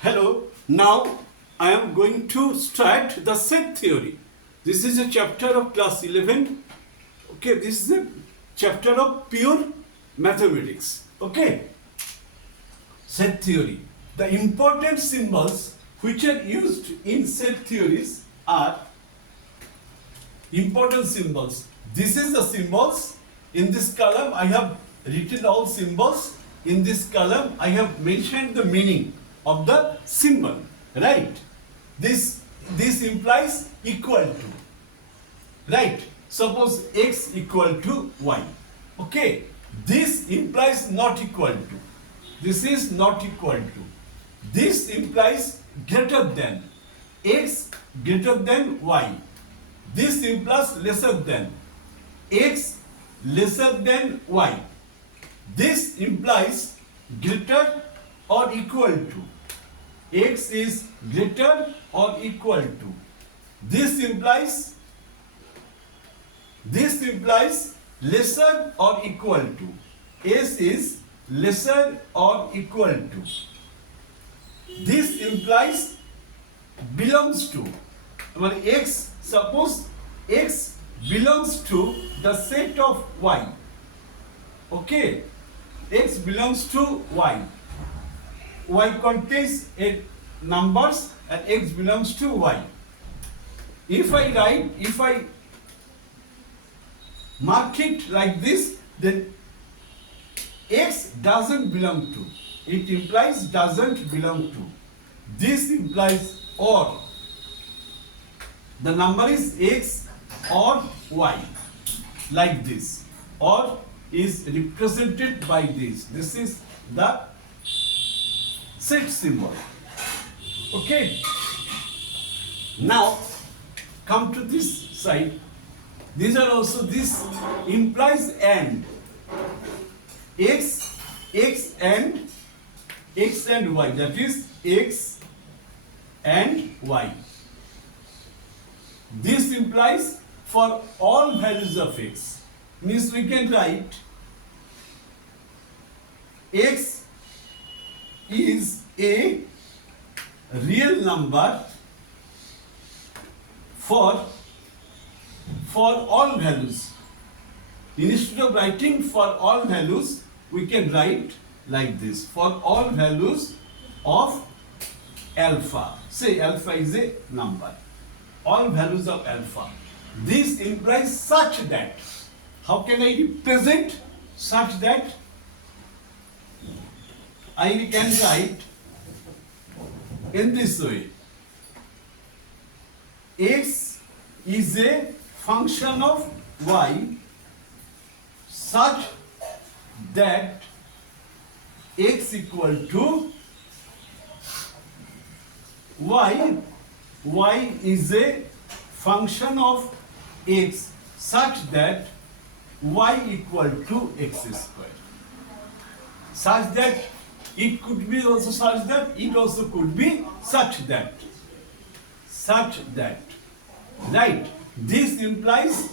Hello, now I am going to start the set theory. This is a chapter of class 11. Okay, this is a chapter of pure mathematics. Okay, set theory. The important symbols which are used in set theories are important symbols. This is the symbols. In this column, I have written all symbols. In this column, I have mentioned the meaning of the symbol, right? This implies equal to, right? Suppose x equal to y. Okay, this implies not equal to. This is not equal to. This implies greater than. X greater than y. This implies lesser than. X lesser than y. This implies greater or equal to. X is greater or equal to. This implies lesser or equal to. S is lesser or equal to. This implies belongs to. X, suppose x belongs to the set of y. Okay, x belongs to y. Y contains a numbers and x belongs to y. If I mark it like this, then x doesn't belong to. It implies doesn't belong to. This implies or. The number is x or y, like this. Or is represented by this. This is the set symbol. Okay. Now come to this side. These are also, this implies and. X and y. That is x and y. This implies for all values of x. Means we can write x is a real number for all values. Instead of writing for all values, we can write like this: for all values of alpha. Say alpha is a number. All values of alpha. This implies such that. How can I represent such that? I can write in this way. X is a function of y such that x equal to y. Y is a function of x such that y equal to x square. Such that it could be also such that, it also could be such that. Such that. Right? This implies,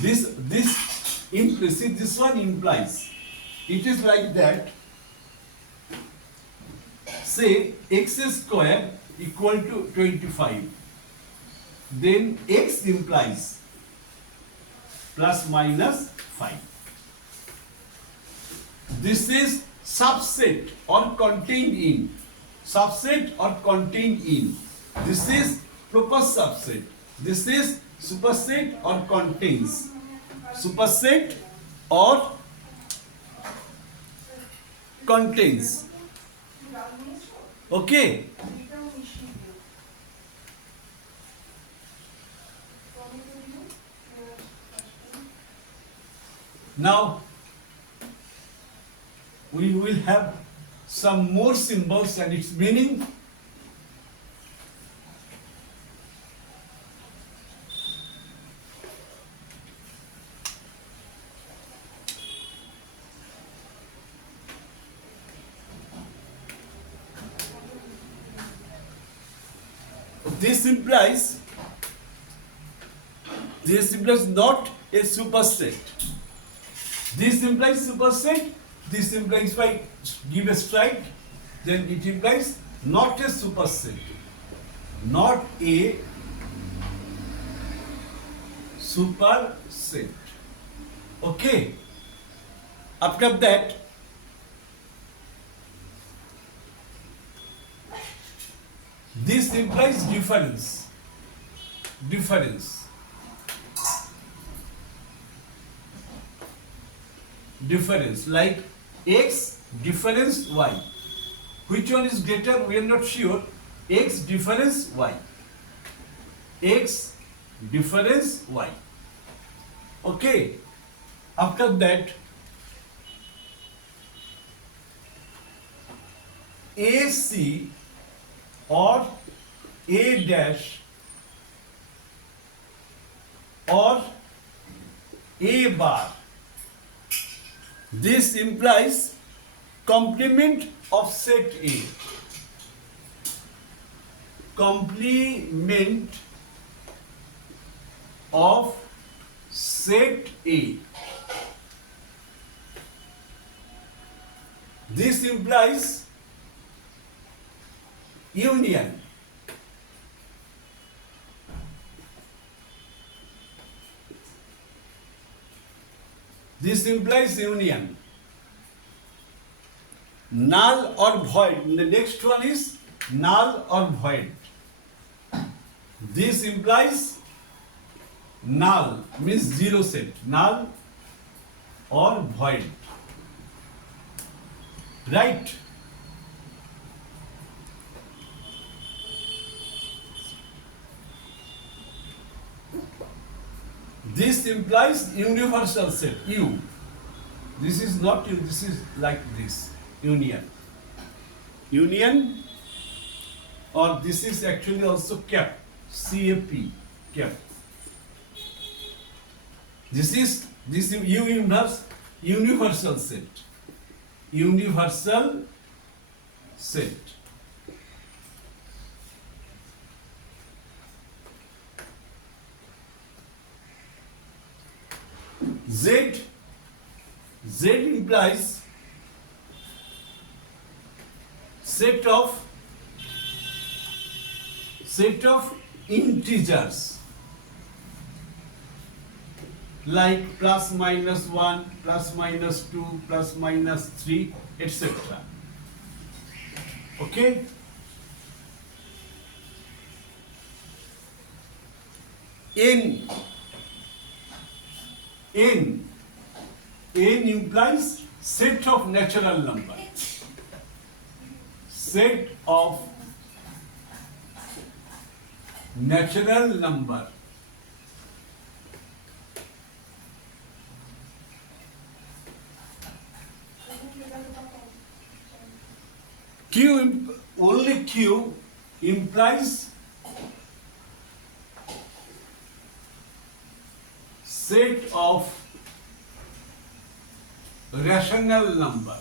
this implicit, this one implies. It is like that. Say x square equal to 25. Then x implies plus minus 5. This is subset or contained in. Subset or contained in. This is proper subset. This is superset or contains. Superset or contains. Okay. Now we will have some more symbols and its meaning. This implies not a superset. This implies superset. This implies, if I give a strike, then it implies not a superset, not a superset. Okay. After that, this implies difference. Difference. Difference, like x difference y. Which one is greater? We are not sure. X difference y. X difference y. Okay. After that, AC or A dash or A bar. This implies complement of set A. Complement of set A. This implies union. This implies union. Null or void. The next one is null or void. This implies null, means zero set. Null or void. Right? This implies universal set, U. This is not U, this is like this, union. Union, or this is actually also cap, CAP, cap. This is U inverse, universal set. Universal set. Z implies set of integers like plus minus 1, plus minus 2, plus minus 3, etc. Okay? N implies set of natural number. Set of natural number. Only Q implies set of rational number.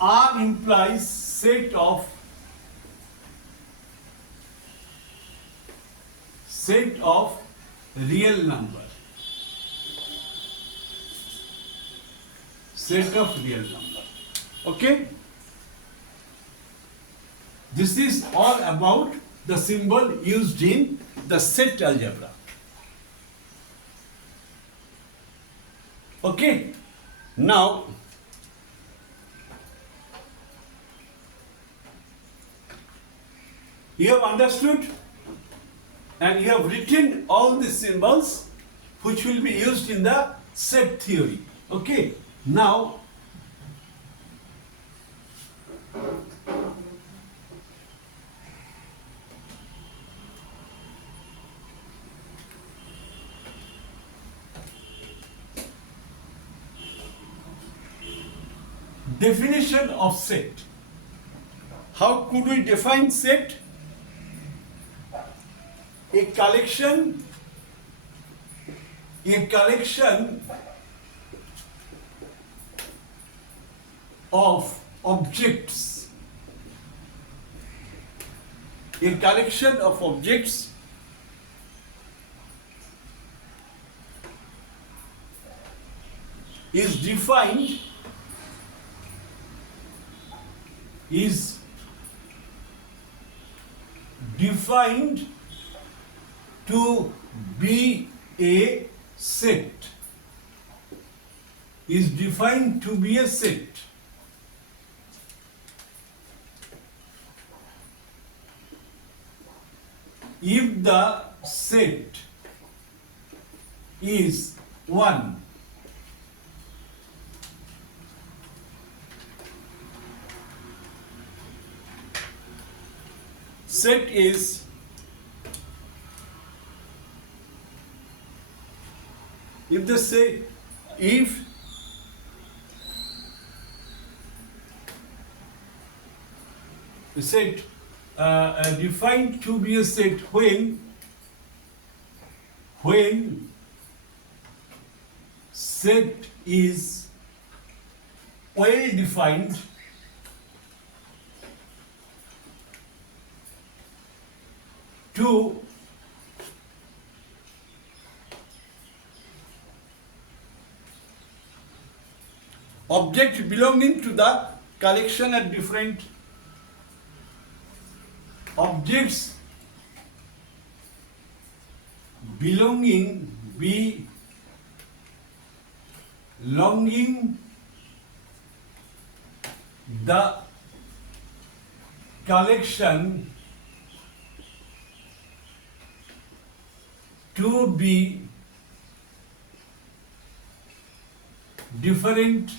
R implies set of real number. Set of real number. Okay? This is all about the symbol used in the set algebra. Okay? Now, you have understood and you have written all the symbols which will be used in the set theory. Okay? Now, definition of set. How could we define set? A collection of objects A collection of objects is defined to be a set. Is defined to be a set. If the set is 1, set is if the set if the set defined to be a set when set is well defined to objects belonging to the collection are different. Objects belonging the collection to be different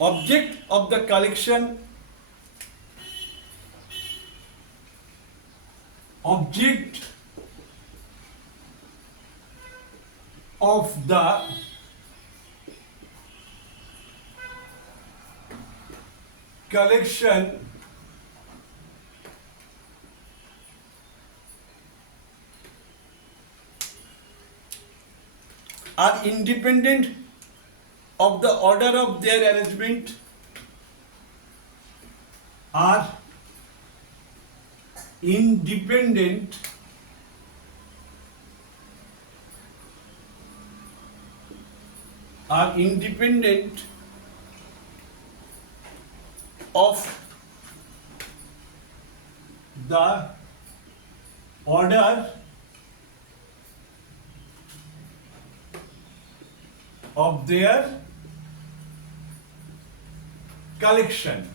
object of the collection object of the collection are independent of the order of their arrangement, are independent of the order of their collection.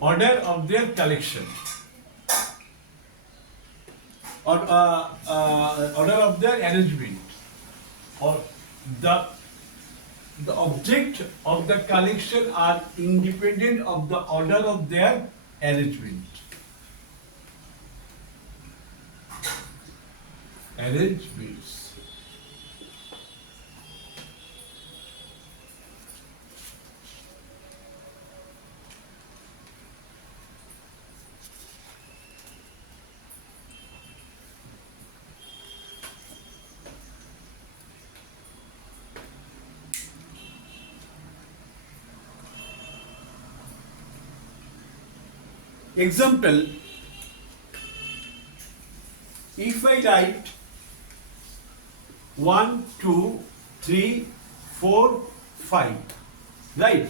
Order of their collection. Or order of their arrangement. Or the object of the collection are independent of the order of their arrangement. Arrangements. Example, if I write 1, 2, 3, 4, 5, right?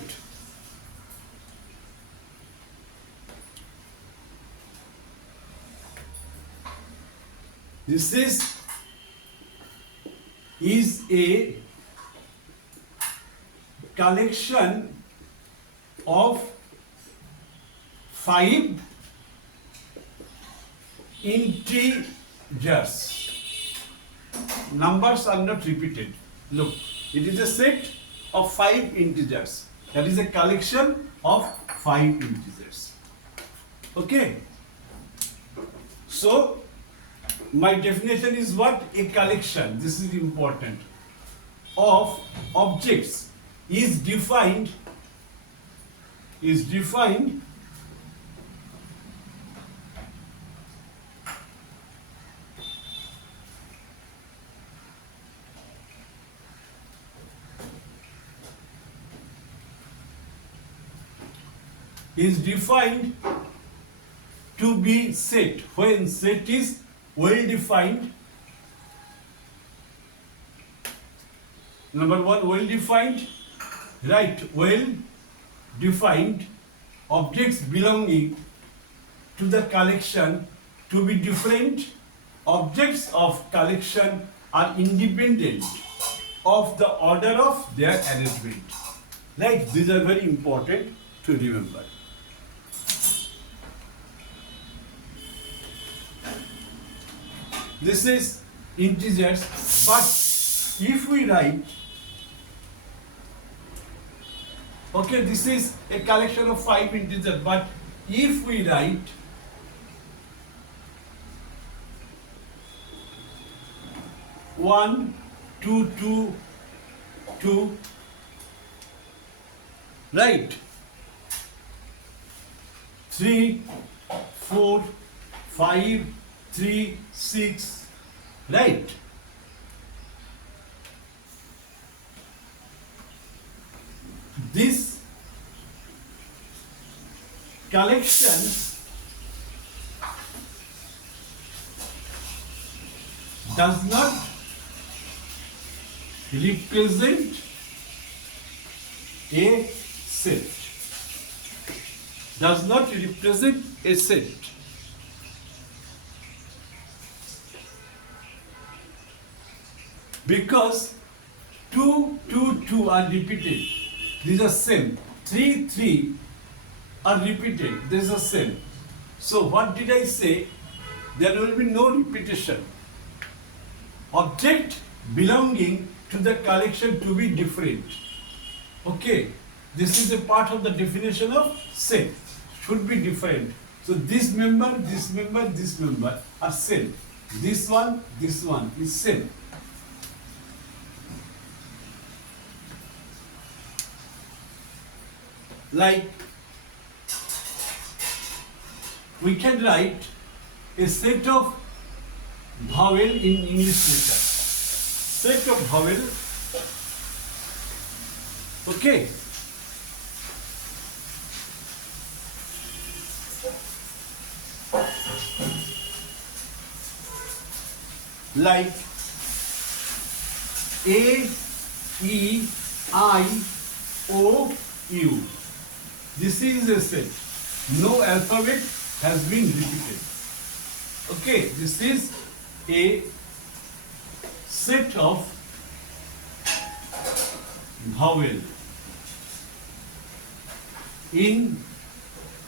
This is a collection of 5 integers. Numbers are not repeated. Look, it is a set of 5 integers. That is a collection of 5 integers. Okay. So, my definition is what? A collection. This is important. Of objects is defined is defined to be set. When set is well defined, number one, well defined, right? Well defined objects belonging to the collection to be different. Objects of collection are independent of the order of their arrangement. Right? These are very important to remember. This is integers, but if we write, okay, this is a collection of 5 integers, but if we write 1, 2, 2, 2, right? 3, 4, 5, 3, 6, right? This collection does not represent a set. Does not represent a set. Because 2, 2, 2 are repeated. These are same. 3, 3 are repeated. These are same. So what did I say? There will be no repetition. Object belonging to the collection to be different. Okay. This is a part of the definition of set. Should be different. So this member, this member, this member are same. This one is same. Like we can write a set of vowel in English letter. Set of vowel. Okay. Like A, E, I, O, U. This is a set. No alphabet has been repeated. Okay, this is a set of vowel in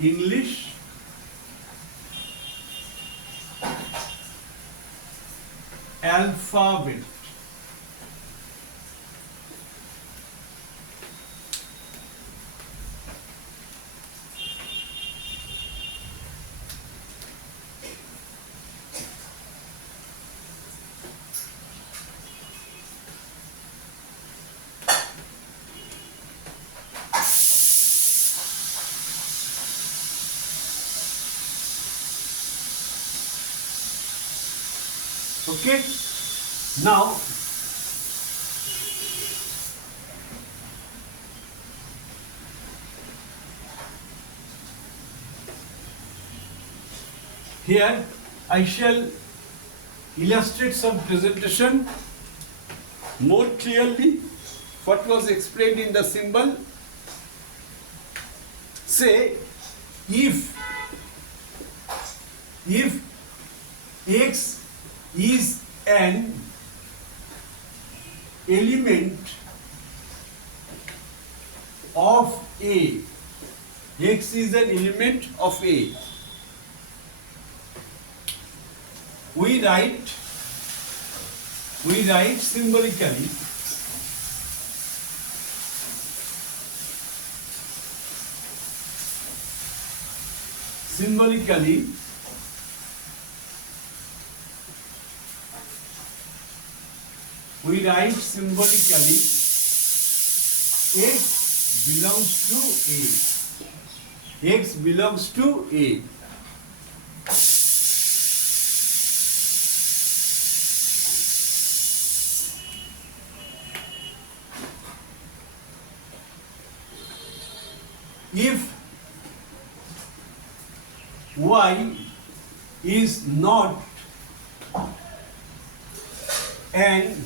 English alphabet. Okay, now here I shall illustrate some presentation more clearly what was explained in the symbol. Say if X is an element of A. X is an element of A. We write symbolically X belongs to A. X belongs to A. If y is not an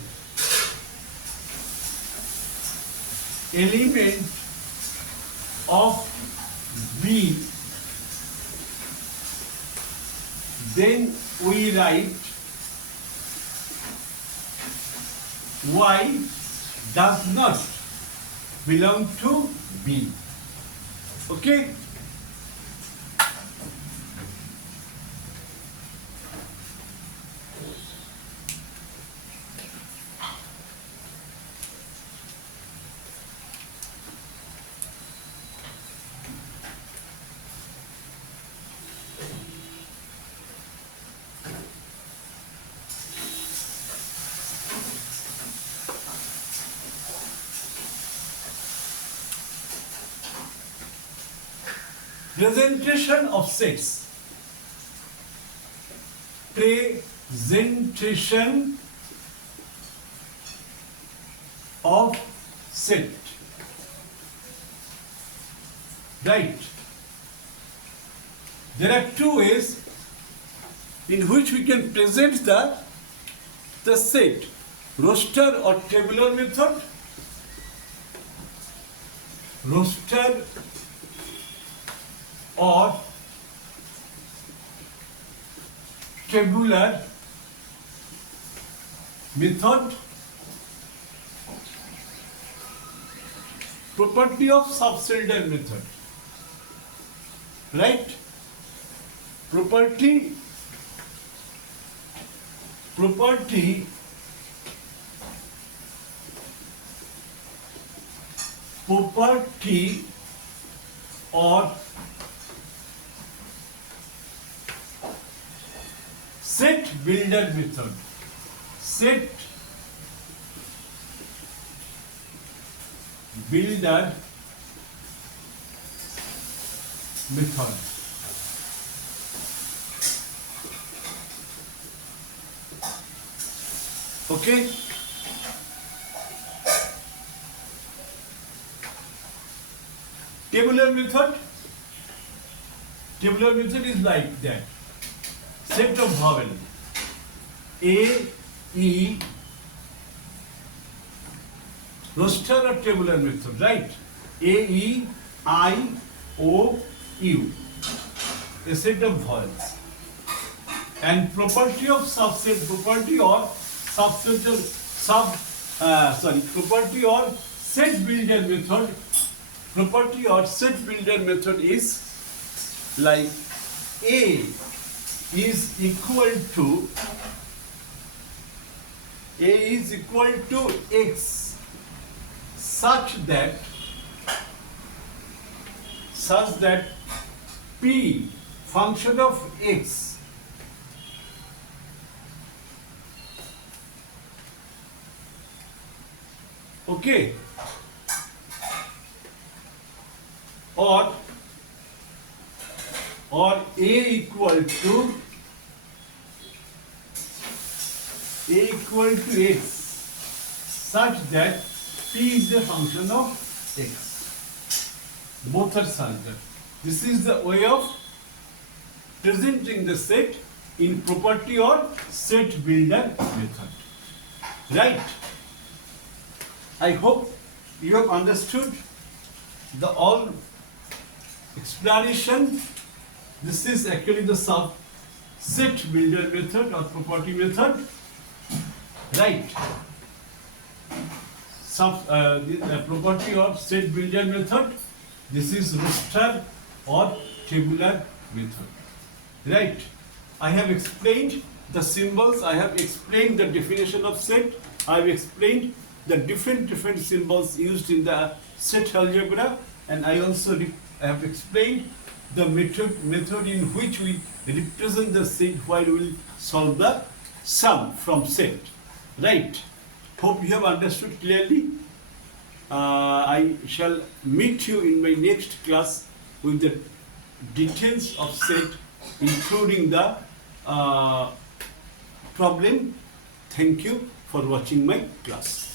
element of B, then we write y does not belong to B. Okay? Presentation of sets. Presentation of set. Right. There are two ways in which we can present the set. Roster or tabular method. Roster or tabular method. Property of subcellular method. Right? Property or set builder method. Set builder method. Okay? Tabular method. Tabular method is like that. Set of vowel A, E, roster or tabular method, right? A, E, I, O, U. A set of vowels. And property of subset, property or property or set builder method. Property or set builder method is like A is equal to X such that P function of X okay or A equal to X such that P is a function of X. Both are certain. This is the way of presenting the set in property or set builder method. Right? I hope you have understood the all explanation. This is actually the set builder method or property method. Right? The property or set builder method. This is roster or tabular method. Right? I have explained the symbols. I have explained the definition of set. I have explained the different symbols used in the set algebra, and I also have explained the method in which we represent the set while we will solve the sum from set. Right? Hope you have understood clearly. I shall meet you in my next class with the details of set, including the problem. Thank you for watching my class.